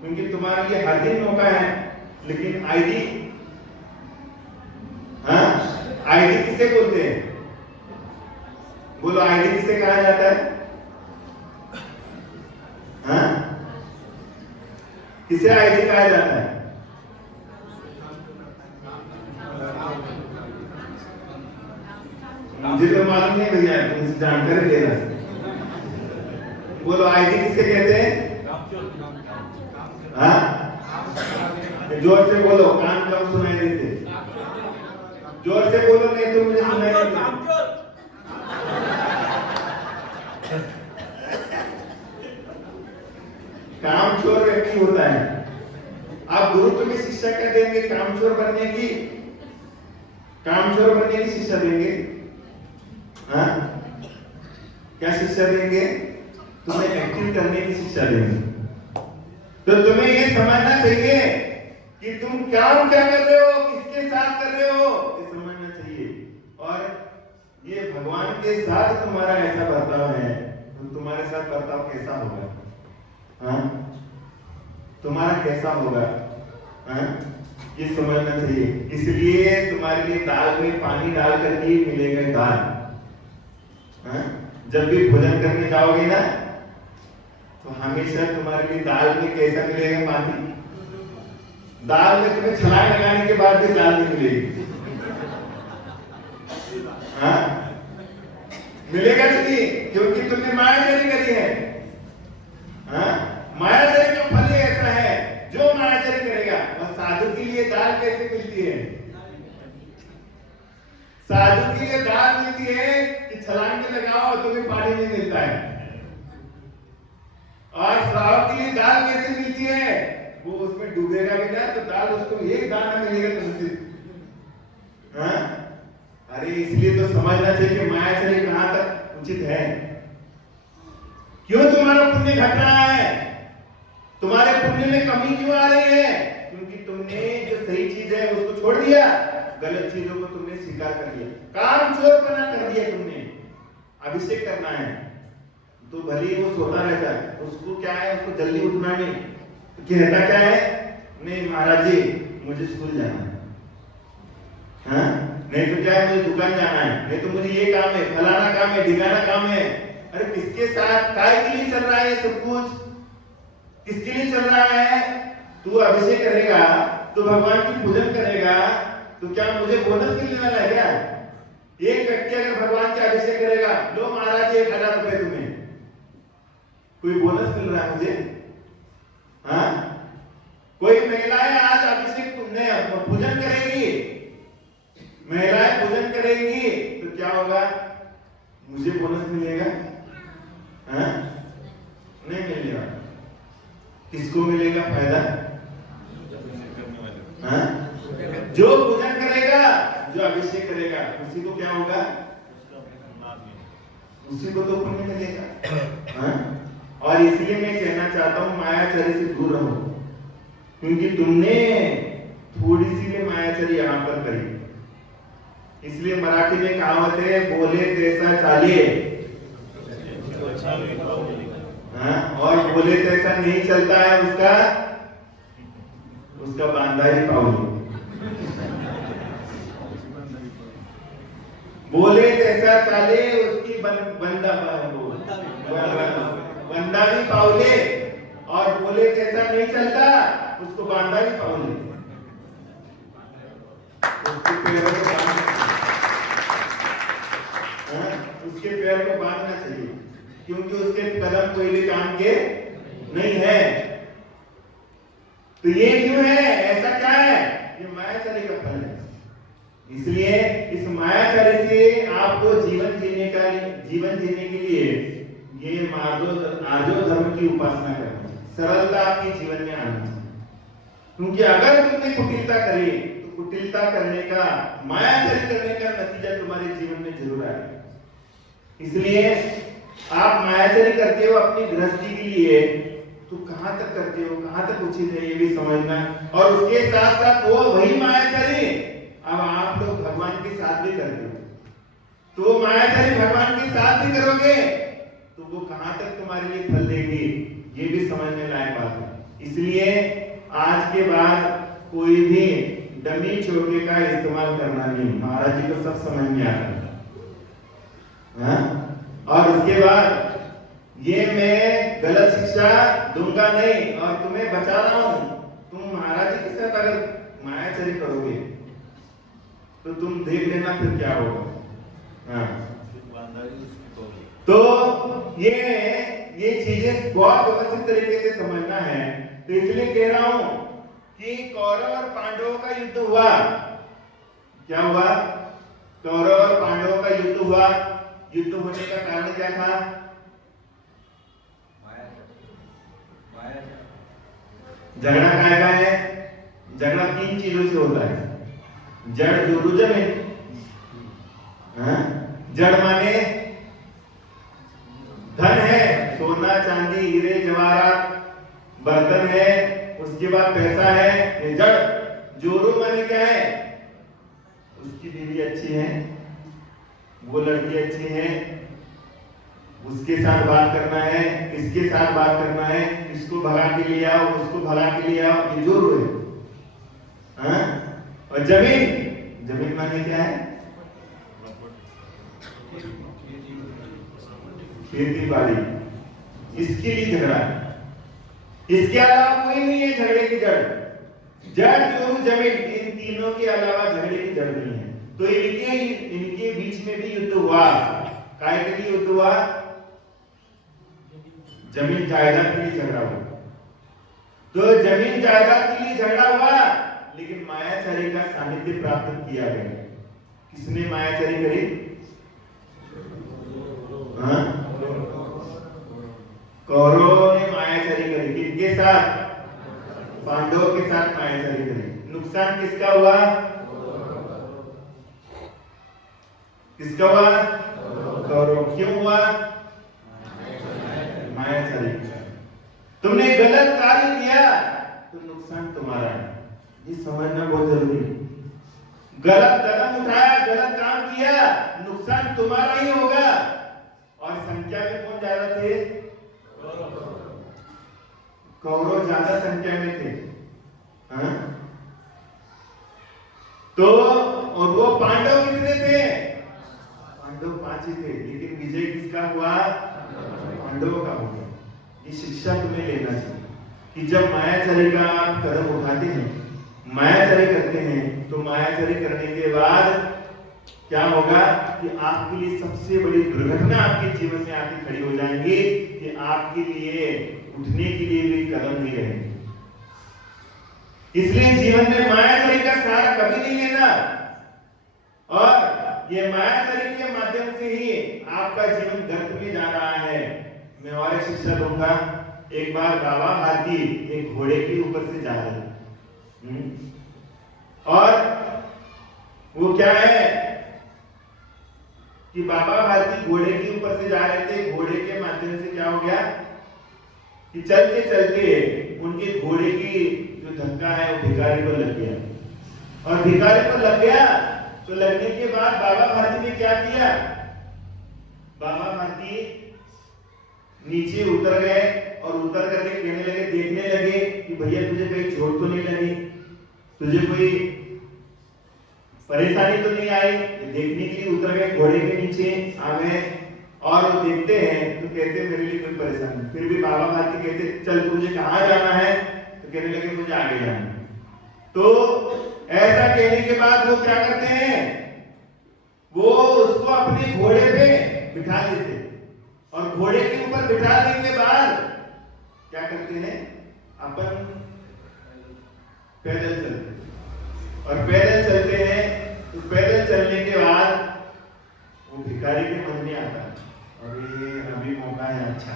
क्योंकि तुम्हारे लिए हर दिन मौका है। लेकिन आईडी आईडी किसे बोलते हैं? बोलो, आईडी किसे कहा जाता है? किसे आईडी कहा जाता है? मुझे तो मालूम नहीं भैया, तुमसे जानकारी ले रहा। बोलो, आईडी किसे कहते हैं? जोर से बोलो, कान कम सुनाई देते। जोर से बोलो, नहीं तो मुझे सुनाई नहीं देता। कामचोर व्यक्ति होता है। आप गुरु तुम्हें शिक्षा क्या देंगे? कामचोर बनने की, कामचोर बनने की शिक्षा देंगे। क्या शिक्षा देंगे? तुम्हें एक्टिव करने की शिक्षा देंगे। तो तुम्हें ये समझना चाहिए कि तुम क्या कर रहे हो, किसके साथ कर रहे हो, ये समझना चाहिए। और ये भगवान के साथ तुम्हारा ऐसा बर्ताव है तो तुम्हारे साथ बर्ताव कैसा होगा? हाँ, तुम्हारा कैसा होगा? हाँ, ये समझना चाहिए। इसलिए तुम्हारे लिए दाल में पानी डाल करके ही मिलेगा दाल। हाँ? जब भी भोजन करने जाओगे ना तो हमेशा तुम्हारे लिए दाल में कैसा मिलेगा? पानी। दाल में तुम्हें छलांग लगाने के बाद भी दाल नहीं मिलेगी। हाँ? मिलेगा नहीं, क्योंकि तुमने मायाचरी करी है। हाँ? मायाचरी का फल ही ऐसा है, जो मायाचरी करेगा। और साधु के लिए दाल कैसे मिलती है? साधु के लिए दाल मिलती है कि छलांग में लगाओ तुम्हें पानी नहीं मिलता है। और श्रावक के लिए दाल कैसे मिलती है? वो उसमें डूबेगा भी ना तो दाल उसको एक दाना मिलेगा तुमसे। हाँ? अरे इसलिए तो समझना चाहिए कि मायाचरी कहां तक उचित है। क्यों तुम्हारा पुण्य घट रहा है? तुम्हारे पुण्य में कमी क्यों आ रही है? क्योंकि तुमने जो सही चीज है उसको छोड़ दिया, गलत चीजों को तुमने स्वीकार कर लिया, काम चोरपना कर दिया तुमने। अभिषेक करना है तो भले ही वो सोता रहता है, उसको क्या है, उसको जल्दी उठना नहीं। कहता क्या है? नहीं महाराज जी मुझे स्कूल जाना है। हाँ? नहीं तो क्या है, मुझे दुकान जाना है, नहीं तो मुझे ये काम है, फलाना काम है, ढिकाना काम है। अरे किसके साथ, काय के लिए चल रहा है ये सब कुछ? किसके लिए चल रहा है? तू अभिषेक करेगा तो भगवान की पूजन करेगा तो क्या मुझे बोनस मिलने वाला है क्या? एक व्यक्ति अगर भगवान के अभिषेक करेगा, लो महाराज 1000 रुपए तुम्हें, कोई बोनस मिल रहा है मुझे? हाँ? कोई महिलाएं आज अभिषेक पूजन करेगी, महिलाएं पूजन करेंगी तो क्या होगा? मुझे बोनस मिलेगा? हाँ? नहीं मिलेगा। किसको मिलेगा फायदा? हाँ? जो पूजन करेगा, जो अभिषेक करेगा, उसी को क्या होगा? उसी को तो पुण्य मिलेगा। हाँ? और इसलिए मैं कहना चाहता हूं मायाचरी से दूर रहो, क्योंकि तुमने थोड़ी सी भी मायाचरी यहां पर करी। इसलिए मराठी में कहावत है, बोले तैसा चालिए। हाँ? और बोले तैसा नहीं चलता है उसका बांधा ही पाऊली। बोले तैसा चाले उसकी बंदा भी पाऊले, और बोले तैसा नहीं चलता उसको बांधा भी पाऊले। उसके पैर को बांधना चाहिए, क्योंकि उसके कदम कोई भी काम के नहीं है। तो ये क्यों है? ऐसा क्या है? ये मायाचरी का फल है। इसलिए इस मायाचरी से आपको जीवन जीने के लिए ये आर्जो धर्म की उपासना करनी है, सरलता आपके जीवन में आनी चाहिए। क्योंकि अगर तुमने कुटिलता करी तो कुटिलता करने का, मायाचरी करने का नतीजा तुम्हारे जीवन में जरूर आएगा। इसलिए आप मायाचरी करते हो अपनी गृहस्थी के लिए, तो कहां तक करते हो, कहां तक उचित है, ये भी समझना। और उसके साथ साथ वो वही मायाचरी अब आप लोग भगवान के साथ भी करते हो, तो मायाचरी भगवान के साथ भी करोगे तो वो कहां तक तुम्हारे लिए फल देगी, ये भी समझने लायक बात है। इसलिए आज के बाद कोई भी डमी चोके का इस्तेमाल करना नहीं। महाराज जी को सब समझ में आ रहा है। और उसके बाद ये मैं गलत शिक्षा दूंगा नहीं, और तुम्हें बचा रहा हूं। तुम महाराज जी के साथ अगर मायाचरी करोगे तो तुम देख लेना फिर क्या होगा। हाँ? तो ये चीजें बहुत व्यवस्थित तरीके से समझना है। तो इसलिए कह रहा हूं कि कौरव और पांडवों का युद्ध हुआ। क्या हुआ? कौरव और पांडवों का युद्ध हुआ। युद्ध होने का कारण क्या था? झगड़ा काय का है? झगड़ा 3 चीजों से होता है। जड़ जुरुजम है। जड़ माने धन है, सोना चांदी हीरे जवाहरात बर्तन है, उसके बाद पैसा है, ये जड़। जोरू माने क्या है? उसकी बीवी अच्छी है, वो लड़की अच्छी है, उसके साथ बात करना है, इसके साथ बात करना है, इसको भगा के ले आओ, उसको भगा के ले आओ, ये जोरू है। हाँ? और जमीन, जमीन माने क्या है? खेती बाड़ी, इसके लिए झगड़ा है। इसके अलावा कोई नहीं है झगड़े की जड़। जड़, जोरू, जमीन, इन तीनों के अलावा झगड़े की जड़ नहीं है। तो इनके बीच में भी युद्ध हुआ। काय के लिए युद्ध हुआ? जमीन जायदाद के लिए झगड़ा हुआ। तो जमीन जायदाद के लिए झगड़ा हुआ, लेकिन मायाचारी का सानिध्य प्राप्त किया गया। किसने मायाचारी करी? हाँ? कौरवों ने मायाचारी करी। किसके साथ? पांडवों के साथ मायाचारी करी। नुकसान किसका हुआ? किसका हुआ? कौरव। क्यों हुआ? मायाचारी का। तुमने गलत कार्य किया तो नुकसान तुम्हारा है, ये समझना बहुत जरूरी है। गलत कदम उठाया, गलत काम किया, नुकसान तुम्हारा ही होगा। और संख्या में कौन ज्यादा थे? कौरव ज्यादा संख्या में थे। हाँ? तो और वो पांडव कितने थे? पांडव 5 ही थे, लेकिन विजय किसका हुआ? पांडवों का हो गया। ये शिक्षा तुम्हें लेना चाहिए कि जब मायाचारी का आप कदम उठाते हैं, मायाचारी करते हैं, तो मायाचारी करने के बाद क्या होगा कि आपके लिए सबसे बड़ी दुर्घटना आपके जीवन में आके खड़ी हो जाएंगी कि आपके लिए उठने के लिए भी कदम नहीं रहेंगे। इसलिए जीवन में मायाचारी का सहारा कभी नहीं लेना। और ये मायाचारी के माध्यम से ही आपका जीवन गर्त में जा रहा है। मैं और एक शिक्षा दूंगा। एक बार बाबा भारती एक घोड़े के ऊपर से जा रहे और वो क्या है कि बाबा भारती घोड़े के ऊपर से जा रहे थे। घोड़े के माध्यम से क्या हो गया कि चलते चलते उनके घोड़े की जो धक्का है वो भिखारी को लग गया। और भिखारी को लग गया तो लगने के बाद बाबा भारती ने क्या किया? बाबा भारती नीचे उतर गए और उतर करके कहने लगे, देखने लगे कि भैया तुझे कहीं चोट तो नहीं लगी, तुझे कोई परेशानी तो नहीं आई। देखने के लिए उतर गए, घोड़े के नीचे आ गए और देखते हैं तो कहते मेरे लिए कोई परेशानी नहीं। फिर भी बाबा भारती कहते चल तुझे कहाँ जाना है? तो कहने लगे मुझे आगे जाना है। तो ऐसा कहने के बाद वो क्या करते हैं? वो उसको अपने घोड़े पे बिठा देते और घोड़े के ऊपर बिठाने के बाद क्या करते हैं? अपन पैदल चलते और पैदल चलते हैं। तो पैदल चलने के बाद वो भिखारी के मन में आता है अरे अभी मौका है अच्छा,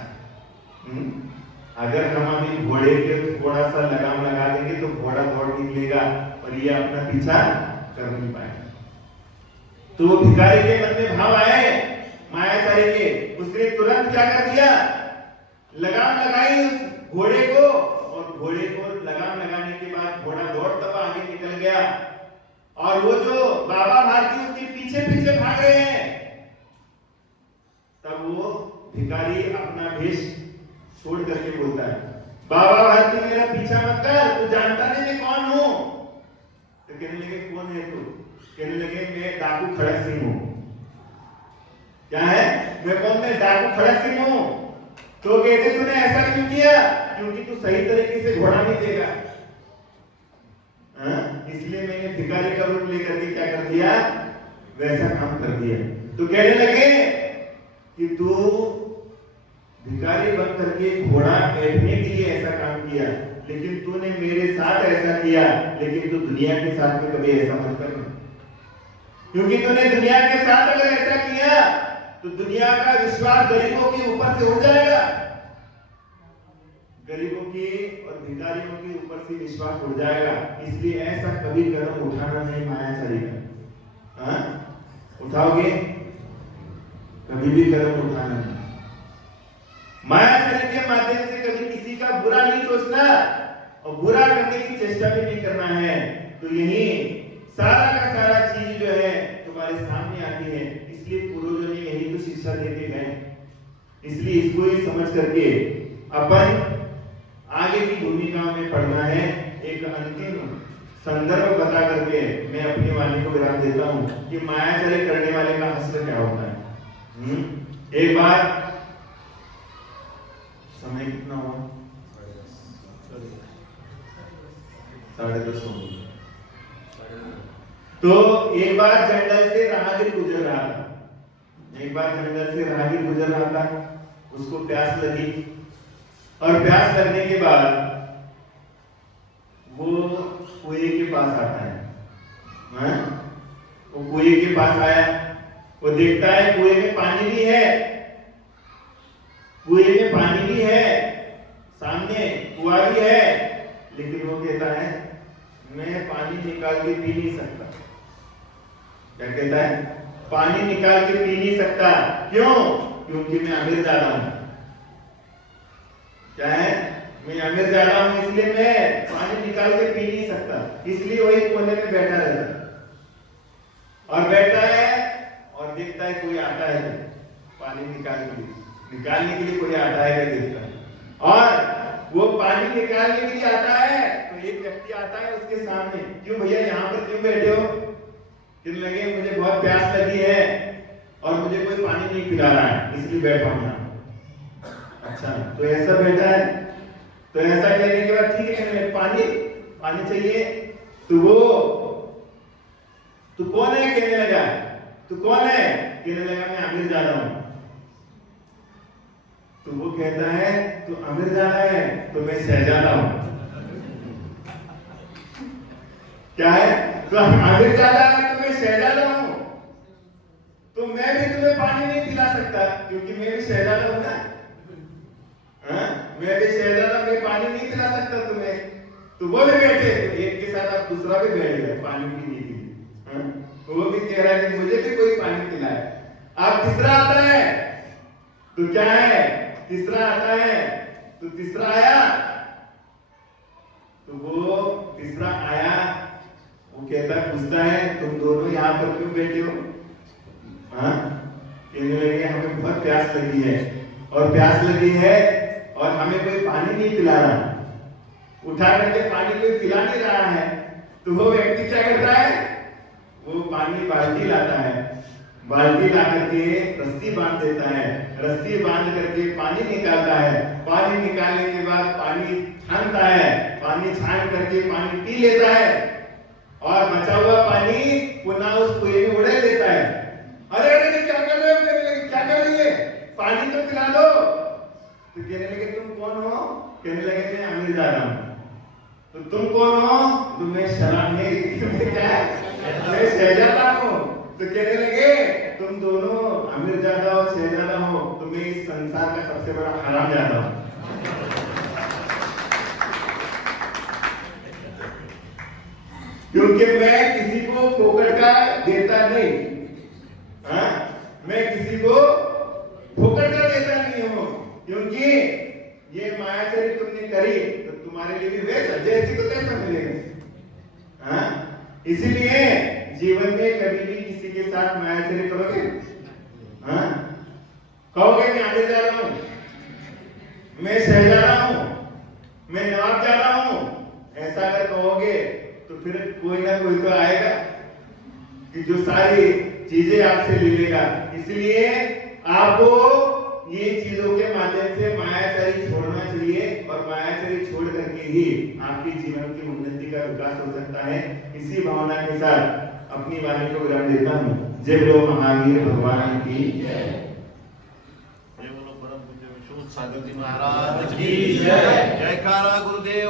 अगर हम अभी घोड़े के थोड़ा सा लगाम लगा देंगे तो घोड़ा दौड़ निकलेगा और ये अपना पीछा कर नहीं पाएगा। तो वो भिखारी के मन में भाव आए मायाचारी के, उसने तुरंत क्या कर दिया? लगाम लगाई उस घोड़े को और घोड़े को लगाम लगाने के बाद घोड़ा दौड़ता हुआ आगे निकल गया। और वो जो बाबा भारती उसके पीछे पीछे भाग रहे हैं, तब वो भिखारी अपना भेष छोड़ करके बोलता है बाबा भारती मेरा पीछा मत कर, तू जानता नहीं मैं कौन हूं? तो कहने लगे कौन है तू? कहने लगे मैं डाकू खड़क सिंह हूं। क्या है? मैं कौन? मैं डाकू खड़क सिंह हूं। तो कहते तूने ऐसा क्यों किया? क्योंकि तू सही तरीके से घोड़ा नहीं देगा, इसलिए मैंने भिखारी का रूप लेकर के क्या कर दिया? वैसा काम कर दिया। तो कहने लगे कि तू भिखारी बन करके घोड़ा बैठने के लिए ऐसा काम किया, लेकिन तूने मेरे साथ ऐसा किया, लेकिन तू दुनिया के साथ में कभी ऐसा मत करना। क्योंकि तूने दुनिया के साथ अगर ऐसा किया तो दुनिया का विश्वास गरीबों के ऊपर से उठ जाएगा। गरीबों की और भिखारियों के ऊपर से विश्वास उठ जाएगा। इसलिए ऐसा कभी कदम उठाना नहीं मायाचारी का। उठाओगे? कभी भी कदम उठाना नहीं। मायाचरण के माध्यम से कभी किसी का बुरा नहीं सोचना और बुरा करने की चेष्टा भी नहीं करना है। तो यही सारा का सारा चीज जो है तुम्हारे सामने आती है। इसलिए पूर्वजों ने यही तो शिक्षा देके गए। इसलिए इसको ही समझ करके अपन आगे की भूमिका में पढ़ना है। एक अंतिम संदर्भ बता करके मैं अपनी वाणी को विराम देता हूं कि मायाचरण करने वाले का हश्र क्या होता है। एक बार समय कितना हुआ? 10:30 हो गए। तो एक बार जंगल से राहगीर गुजर रहा था। एक बार जंगल से राहगीर गुजर रहा था, उसको प्यास लगी और प्यास लगने के बाद वो कुएं के पास आता है। वो कुएं के पास आया, वो देखता है कुएं में पानी भी है, कुएं में पानी भी है, सामने कुआं भी है, लेकिन वो कहता है मैं पानी निकाल के पी नहीं सकता। क्या कहता है? पानी निकाल के पी नहीं सकता। क्यों? क्योंकि मैं अमीर ज्यादा हूं। क्या है? मैं अमीर ज्यादा हूं, इसलिए मैं पानी निकाल के पी नहीं सकता। इसलिए वही कोने में बैठा रहता है और बैठा है और देखता है कोई आता है पानी निकालने के लिए कोई आता है क्या देखता है। और वो पानी निकालने के लिए आता है तो एक व्यक्ति आता है उसके सामने, क्यों भैया यहाँ पर क्यों बैठे हो? कहने लगे मुझे बहुत प्यास लगी है और मुझे कोई पानी नहीं पिला रहा है, इसलिए बैठा हूं यहाँ। अच्छा, तो ऐसा बैठा है? तो ऐसा कहने के बाद ठीक है, कहने पानी चाहिए। तो वो तू कौन है? कहने लगा तू कौन है? कहने लगा मैं अमीर ज्यादा हूं। तो वो कहता है तू अमीर ज्यादा है तो मैं शहजादा हूं। क्या है? तो अमीर ज्यादा है तो मैं शहजादा हूं। तो मैं भी तुम्हें पानी नहीं पिला सकता क्योंकि मैं भी शहजादा हूं ना। मैं भी शहजादा, मैं पानी नहीं पिला सकता तुम्हें। तो वो भी बैठे, तो एक के साथ आप दूसरा भी बैठ गया पानी पीने के लिए। वो भी कह रहा है कि मुझे भी कोई पानी पिलाए। अब तीसरा आता है तो क्या है? तीसरा आता है तो तीसरा आया तो वो तीसरा आया, वो कहता पूछता है तुम दोनों यहाँ पर क्यों बैठे हो? कहने लगे हमें बहुत प्यास लगी है और प्यास लगी है और हमें कोई पानी नहीं पिला रहा, उठा करके पानी कोई पिला नहीं रहा है। तो वो व्यक्ति क्या करता है? वो पानी बाल्टी लाता है, बाल्टी ला करके रस्सी बांध देता है, रस्सी बांध करके पानी निकालता है। पानी निकालने के बाद पानी छानता है, पानी छान करके पानी पी लेता है और बचा हुआ पानी पुनः उस कुएं में उड़े लेता है। अरे अरे क्या कर रहे हो? क्या कर रही है? पानी तो पिला दो। तो कहने लगे तुम कौन हो? कहने लगे मैं अमीर ज्यादा हूं। तो तुम कौन हो? तो मैं शराब में क्या है? मैं शहजादा हूं। तो कहने लगे तुम दोनों अमीर ज्यादा हो शहजादा हो तो मैं इस संसार का सबसे बड़ा हराम ज्यादा हूं। क्योंकि मैं किसी को फोकट का देता नहीं। मैं किसी को फोकट का देता नहीं हूं, क्योंकि ये मायाचरी तुमने करी तो तुम्हारे लिए भी वैसा जैसी को तैसा मिलेगा। इसीलिए जीवन में कभी भी किसी के साथ मायाचरी करोगे, कहोगे मैं आगे जा रहा हूं, मैं शहजादा हूं, मैं नवाब जा रहा हूं, ऐसा अगर कहोगे तो फिर कोई ना कोई तो आएगा कि जो सारी चीजें आपसे ले लेगा। इसलिए आपको ये चीजों के माध्यम से मायाचरी छोड़ना चाहिए और मायाचरी छोड़ करके ही आपके जीवन की उन्नति का विकास हो सकता है। इसी भावना के साथ अपनी वाणी को विराम देता हूँ। जय बोलो महावीर भगवान की जय। जय बोलो परम पूज्य विश्व सागर जी महाराज की जय। जयकारा गुरुदेव।